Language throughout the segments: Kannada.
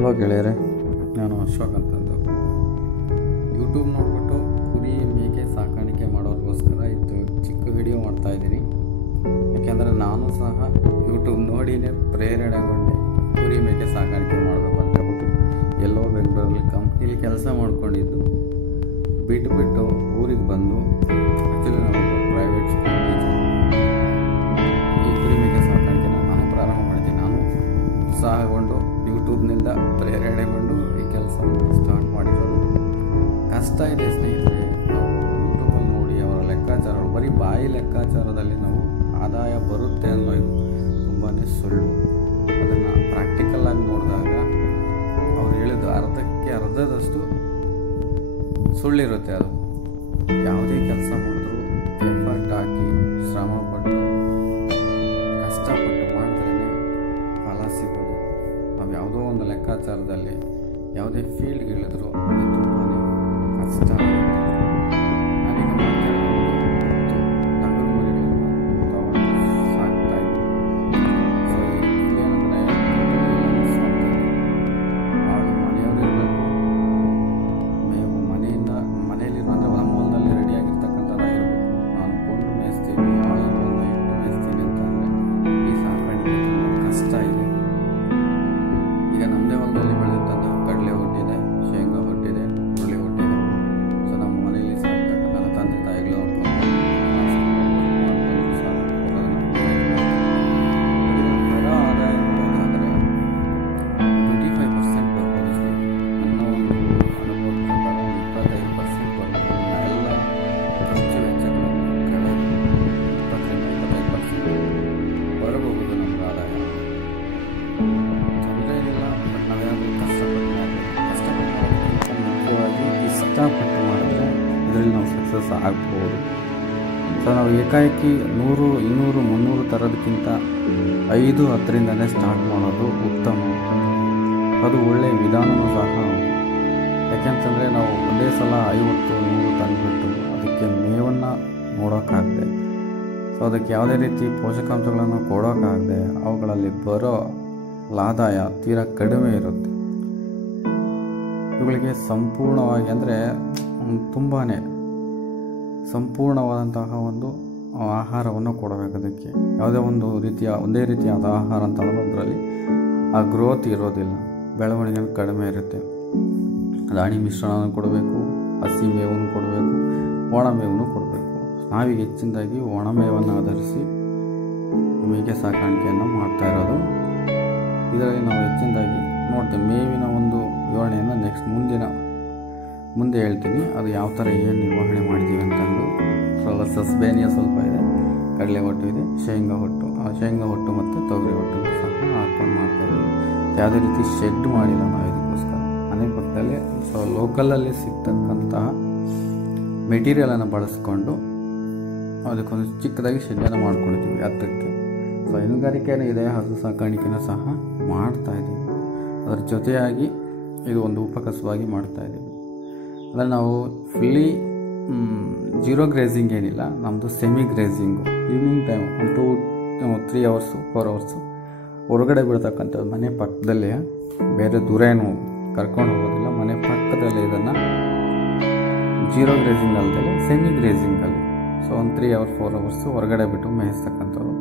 ಹಲೋ ಗೆಳೆಯರೆ, ನಾನು ಅಶೋಕ್ ಅಂತಂದು ಯೂಟ್ಯೂಬ್ ನೋಡಿಬಿಟ್ಟು ಕುರಿ ಮೇಕೆ ಸಾಕಾಣಿಕೆ ಮಾಡೋರಿಗೋಸ್ಕರ ಇದು ಚಿಕ್ಕ ವಿಡಿಯೋ ಮಾಡ್ತಾಯಿದ್ದೀನಿ. ಯಾಕೆಂದರೆ ನಾನು ಸಹ ಯೂಟ್ಯೂಬ್ ನೋಡಿನೇ ಪ್ರೇರಣೆಗೊಂಡೆ ಕುರಿ ಮೇಕೆ ಸಾಕಾಣಿಕೆ ಮಾಡಬೇಕು ಅಂತ ಹೇಳ್ಬಿಟ್ಟು ಎಲ್ಲೋ ಬೆಂಗಳೂರಲ್ಲಿ ಕಂಪ್ನಿಲಿ ಕೆಲಸ ಮಾಡ್ಕೊಂಡಿದ್ದು ಬಿಟ್ಟು ಊರಿಗೆ ಬಂದು ಆ್ಯಕ್ಚುಲಿ ನಾವು ಪ್ರೈವೇಟ್ ಸ್ಕೂಲ್ ಈ ಕುರಿ ಮೇಕೆ ಸಾಕಾಣಿಕೆನ ನಾನು ಪ್ರಾರಂಭ ಮಾಡಿದ್ದೀನಿ. ನಾನು ಉತ್ಸಾಹಗೊಂಡು ಯೂಟ್ಯೂಬ್ನಿಂದ ಪ್ರೇರಣೆಗೊಂಡು ಈ ಕೆಲಸವನ್ನು ಸ್ಟಾರ್ಟ್ ಮಾಡಿರೋದು. ಕಷ್ಟ ಇದೆ ಸ್ನೇಹಿತರೆ. ನಾವು ಯೂಟ್ಯೂಬಲ್ಲಿ ನೋಡಿ ಅವರ ಲೆಕ್ಕಾಚಾರಗಳು ಬರೀ ಬಾಯಿ ಲೆಕ್ಕಾಚಾರದಲ್ಲಿ ನಾವು ಆದಾಯ ಬರುತ್ತೆ ಅನ್ನೋ ಇದು ತುಂಬಾ ಸುಳ್ಳು. ಅದನ್ನು ಪ್ರಾಕ್ಟಿಕಲ್ಲಾಗಿ ನೋಡಿದಾಗ ಅವ್ರು ಹೇಳಿದ್ದು ಅರ್ಧಕ್ಕೆ ಅರ್ಧದಷ್ಟು ಸುಳ್ಳಿರುತ್ತೆ. ಅದು ಯಾವುದೇ ಕೆಲಸ ಮಾಡಿದ್ರು ಎಫರ್ಟ್ ಹಾಕಿ ಶ್ರಮಪಟ್ಟು ಕಷ್ಟಪಟ್ಟು ಮಾಡಿದ್ರೇ ಫಲ ಸಿಗೋದು. ನಾವು ಯಾವುದೋ ಒಂದು ಲೆಕ್ಕಾಚಾರದಲ್ಲಿ ಯಾವುದೇ ಫೀಲ್ಡ್ಗಿಳಿದ್ರು ಅದು ತುಂಬಾ ಕಷ್ಟ ಆಗುತ್ತೆ. ನಾನೀಗ ಟಗರು ಮರಿಗಳನ್ನು ಸಾಕ್ತಾ ಇದ್ದೀನಿ. ಸೊ ಇಲ್ಲೇನಂದರೆ ಆಳು ಮನೆಯವರು ಇರಬೇಕು, ಮೇವು ಮನೆಯಲ್ಲಿರೋ ಅಂದರೆ ನಮ್ಮ ಹೊಲದಲ್ಲಿ ರೆಡಿಯಾಗಿರ್ತಕ್ಕಂಥದ್ದಾಗಿರಬೇಕು. ನಾನು ಕೊಂಡು ಮೇಯಿಸ್ತೀನಿ, ಆಳನ್ನು ಒಂದು ಇಟ್ಟು ಮೇಯಿಸ್ತೀನಿ ಅಂತಂದರೆ ಈ ಸಾಕಾಣಿಕೆ ತುಂಬ ಕಷ್ಟ ಇದೆ. ಈಗ ನಮ್ಮದೇ ಹೊಲದಲ್ಲಿ ಬೆಳೆದಂಥದ್ದು ಕಡಲೆ ಹೊಟ್ಟಿದೆ, ಶೇಂಗಾ ಹೊಟ್ಟಿದೆ, ಹುರುಳಿ ಹೊಟ್ಟಿದೆ. ಸೊ ನಮ್ಮ ಮನೆಯಲ್ಲಿ ನನ್ನ ತಂದೆ ತಾಯಿಗಳು ನೋಡ್ಕೊಂಡು ಆದಾಯ ನೋಡೋದಾದರೆ 25% ಬರ್ಬೋದು. ನನ್ನ ಒಂದು ಅನುಭವದ ಪ್ರಕಾರ 25% ಬರ್ಬೋದು. ಎಲ್ಲ ಖರ್ಚು ವೆಚ್ಚಗಳನ್ನು ಕಳೆದು 20-25% ಬರಬಹುದು ನಮ್ಗೆ ಆದಾಯ. ತೊಂದರೆ ಏನಿಲ್ಲ, ಬಟ್ ನಾವೇನಾದರೂ ಕಷ್ಟಪಟ್ಟು ಮಾಡೋದಕ್ಕಿಂತ ಮುಖ್ಯವಾಗಿ ಇಷ್ಟಪಟ್ಟು ಮಾಡಿದ್ರೆ ಇದರಲ್ಲಿ ನಾವು ಸಕ್ಸಸ್ ಆಗ್ಬೋದು. ಸೊ ನಾವು ಏಕಾಏಕಿ 100, 200, 300 ತರೋದಕ್ಕಿಂತ 5-10ರಿಂದಲೇ ಸ್ಟಾರ್ಟ್ ಮಾಡೋದು ಉತ್ತಮ. ಅದು ಒಳ್ಳೆಯ ವಿಧಾನವೂ ಸಹ ಹೌದು. ಯಾಕೆಂತಂದರೆ ನಾವು ಒಂದೇ ಸಲ 50-100 ತಂದುಬಿಟ್ಟು ಅದಕ್ಕೆ ಮೇವನ್ನು ನೋಡೋಕ್ಕಾಗದೆ, ಸೊ ಅದಕ್ಕೆ ಯಾವುದೇ ರೀತಿ ಪೋಷಕಾಂಶಗಳನ್ನು ಕೊಡೋಕ್ಕಾಗದೆ ಅವುಗಳಲ್ಲಿ ಬರೋ ಆದಾಯ ತೀರಾ ಕಡಿಮೆ ಇರುತ್ತೆ. ಇವುಗಳಿಗೆ ಸಂಪೂರ್ಣವಾಗಿ ಅಂದರೆ ತುಂಬಾ ಸಂಪೂರ್ಣವಾದಂತಹ ಒಂದು ಆಹಾರವನ್ನು ಕೊಡಬೇಕು. ಅದಕ್ಕೆ ಯಾವುದೇ ಒಂದೇ ರೀತಿಯಾದ ಆಹಾರ ಅಂತ ಅದರಲ್ಲಿ ಆ ಗ್ರೋತ್ ಇರೋದಿಲ್ಲ, ಬೆಳವಣಿಗೆ ಕಡಿಮೆ ಇರುತ್ತೆ. ದಾಣಿ ಮಿಶ್ರಣ ಕೊಡಬೇಕು, ಹಸಿ ಮೇವನ್ನು ಕೊಡಬೇಕು, ಒಣ ಮೇವನ್ನು ಕೊಡಬೇಕು. ನಾವೀಗ ಹೆಚ್ಚಿನದಾಗಿ ಒಣ ಮೇವನ್ನು ಆಧರಿಸಿ ಮೇಕೆ ಸಾಕಾಣಿಕೆಯನ್ನು ಮಾಡ್ತಾ ಇರೋದು. ಇದರಲ್ಲಿ ನಾವು ಹೆಚ್ಚಿನದಾಗಿ ನೋಡ್ತೇವೆ. ಮೇವಿನ ಒಂದು ವಿವರಣೆಯನ್ನು ನೆಕ್ಸ್ಟ್ ಮುಂದೆ ಹೇಳ್ತೀನಿ. ಅದು ಯಾವ ಥರ ಏನು ನಿರ್ವಹಣೆ ಮಾಡಿದ್ದೀವಿ ಅಂತಂದು. ಸಸ್ಬೇನಿಯ ಸ್ವಲ್ಪ ಇದೆ, ಕಡಲೆ ಹೊಟ್ಟು ಇದೆ, ಶೇಂಗಾ ಹೊಟ್ಟು ಮತ್ತು ತೊಗರಿ ಹೊಟ್ಟು ಸಹ ಹಾಕ್ಕೊಂಡು ಮಾಡ್ತಾಯಿದ್ದೀವಿ. ಯಾವುದೇ ರೀತಿ ಶೆಡ್ ಮಾಡಿಲ್ಲ ನಾವು ಇದಕ್ಕೋಸ್ಕರ. ಮನೆ ಪಕ್ಕದಲ್ಲೇ ಸೊ ಲೋಕಲಲ್ಲಿ ಸಿಗ್ತಕ್ಕಂತಹ ಮೆಟೀರಿಯಲನ್ನು ಬಳಸ್ಕೊಂಡು ಅದಕ್ಕೊಂದು ಚಿಕ್ಕದಾಗಿ ಶೆಡ್ಡನ್ನು ಮಾಡ್ಕೊಂಡಿದ್ದೀವಿ ಹತ್ತಕ್ಕೆ. ಸೊ ಹೈನುಗಾರಿಕೆನೂ ಇದೆ, ಹಸು ಸಾಕಾಣಿಕೆನೂ ಸಹ ಮಾಡ್ತಾಯಿದ್ದೀವಿ. ಅದರ ಜೊತೆಯಾಗಿ ಇದು ಒಂದು ಉಪಕಸವಾಗಿ ಮಾಡ್ತಾಯಿದ್ದೀವಿ. ಅಂದರೆ ನಾವು ಫುಲ್ಲಿ ಜೀರೋ ಗ್ರೇಸಿಂಗ್ ಏನಿಲ್ಲ, ನಮ್ಮದು semi grazing. Evening time 2-3 hours 4 hours ಹೊರಗಡೆ ಬಿಡ್ತಕ್ಕಂಥದ್ದು. ಮನೆ ಪಕ್ಕದಲ್ಲೇ, ಬೇರೆ ದೂರ ಏನು ಕರ್ಕೊಂಡು ಹೋಗೋದಿಲ್ಲ, ಮನೆ ಪಕ್ಕದಲ್ಲೇ ಇದನ್ನು ಜೀರೋ ಗ್ರೇಸಿಂಗ್ ಅಲ್ಲದೆ ಸೆಮಿ ಗ್ರೇಸಿಂಗಲ್ಲಿ ಸೊ ಒಂದು 3 ಅವರ್ಸ್ 4 ಅವರ್ಸು ಹೊರಗಡೆ ಬಿಟ್ಟು ಮೇಯಿಸ್ತಕ್ಕಂಥದ್ದು.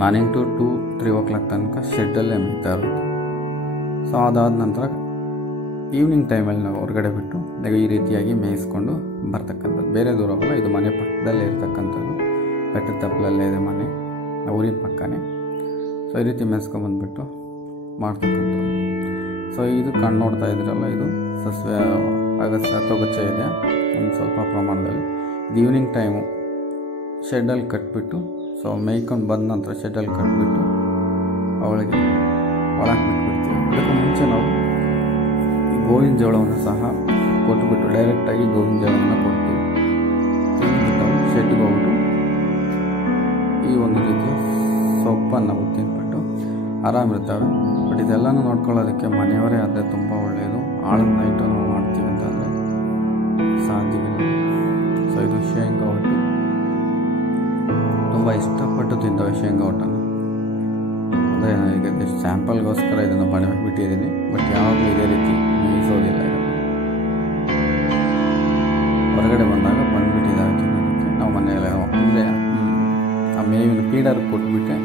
ಮಾರ್ನಿಂಗ್ ಟು 2-3 o'clock ತನಕ ಶೆಡ್ಡಲ್ಲೇ ಮೇಯ್ತಾ ಇರುತ್ತೆ. ಸೊ ಅದಾದ ನಂತರ ಈವ್ನಿಂಗ್ ಟೈಮಲ್ಲಿ ನಾವು ಹೊರಗಡೆ ಬಿಟ್ಟು ಈ ರೀತಿಯಾಗಿ ಮೇಯಿಸ್ಕೊಂಡು ಬರ್ತಕ್ಕಂಥದ್ದು. ಬೇರೆ ದೂರ ಹೋಗಲ್ಲ, ಇದು ಮನೆ ಪಕ್ಕದಲ್ಲೇ ಇರ್ತಕ್ಕಂಥದ್ದು. ಬೆಟ್ಟದ ತಪ್ಪಲಲ್ಲೇ ಇದೆ ಮನೆ, ಊರಿನ ಪಕ್ಕನೇ. ಸೊ ಈ ರೀತಿ ಮೇಯಿಸ್ಕೊಂಬಂದ್ಬಿಟ್ಟು ಮಾಡ್ತಕ್ಕಂಥದ್ದು. ಸೊ ಇದು ಕಣ್ಣು ನೋಡ್ತಾ ಇದ್ದೀರಲ್ಲ, ಇದು ತೊಗಚೆ ಇದೆ ಒಂದು ಸ್ವಲ್ಪ ಪ್ರಮಾಣದಲ್ಲಿ. ಇದು ಈವ್ನಿಂಗ್ ಟೈಮು ಶೆಡ್ಡಲ್ಲಿ ಕಟ್ಬಿಟ್ಟು, ಸೊ ಮೇಯ್ಕೊಂಡು ಬಂದ ನಂತರ ಶೆಡ್ಡಲ್ಲಿ ಕಟ್ಬಿಟ್ಟು ಅವಳಿಗೆ ಒಳಗೆ ಬಿಟ್ಬಿಡ್ತೀವಿ. ಅದಕ್ಕೂ ಮುಂಚೆ ನಾವು ಈ ಗೋವಿನ ಜೋಳವನ್ನು ಸಹ ಕೊಟ್ಬಿಟ್ಟು ಡೈರೆಕ್ಟಾಗಿ ಗೋವಿನ ಜೋಳವನ್ನು ಕೊಡ್ತೀವಿ. ತಿಂದ್ಬಿಟ್ಟು ಶೆಡ್ಗೆ ಹೋಗ್ಬಿಟ್ಟು ಈ ಒಂದು ರೀತಿಯ ಸೊಪ್ಪನ್ನು ನಾವು ತಿಂದ್ಬಿಟ್ಟು ಆರಾಮಿರ್ತವೆ. ಬಟ್ ಇದೆಲ್ಲನೂ ನೋಡ್ಕೊಳ್ಳೋದಕ್ಕೆ ಮನೆಯವರೇ ಆದರೆ ತುಂಬ ಒಳ್ಳೆಯದು. ಆಳನ್ನ ಇಟ್ಟು ನಾವು ಮಾಡ್ತೀವಿ ಅಂತಂದರೆ ಸಾಧ್ಯವಿಲ್ಲ. ಸೊ ಇದು ಶೇಂಗಾ ಹೊಟ್ಟು ತುಂಬ ಇಷ್ಟಪಟ್ಟು ತಿಂತವೆ ಶೇಂಗಾ ಹೊಟ್ಟನ್ನು. ಅಂದರೆ ನನಗೆ ಜಸ್ಟ್ ಸ್ಯಾಂಪಲ್ಗೋಸ್ಕರ ಇದನ್ನು ಬಿಟ್ಟಿದ್ದೀನಿ. ಬಟ್ ಯಾವಾಗಲೂ ಇದೇ ರೀತಿ ಮೇಯಿಸೋದಿಲ್ಲ. ಇದನ್ನು ಹೊರಗಡೆ ಬಂದಾಗ ಬಂದುಬಿಟ್ಟಿದ್ದಾವೆ ತಿನ್ನೋದಕ್ಕೆ. ನಾವು ಮನೆಯಲ್ಲ ಅಂದರೆ ಆ ಮೇವಿನ ಫೀಡರ್ ಕೊಟ್ಬಿಟ್ಟೆ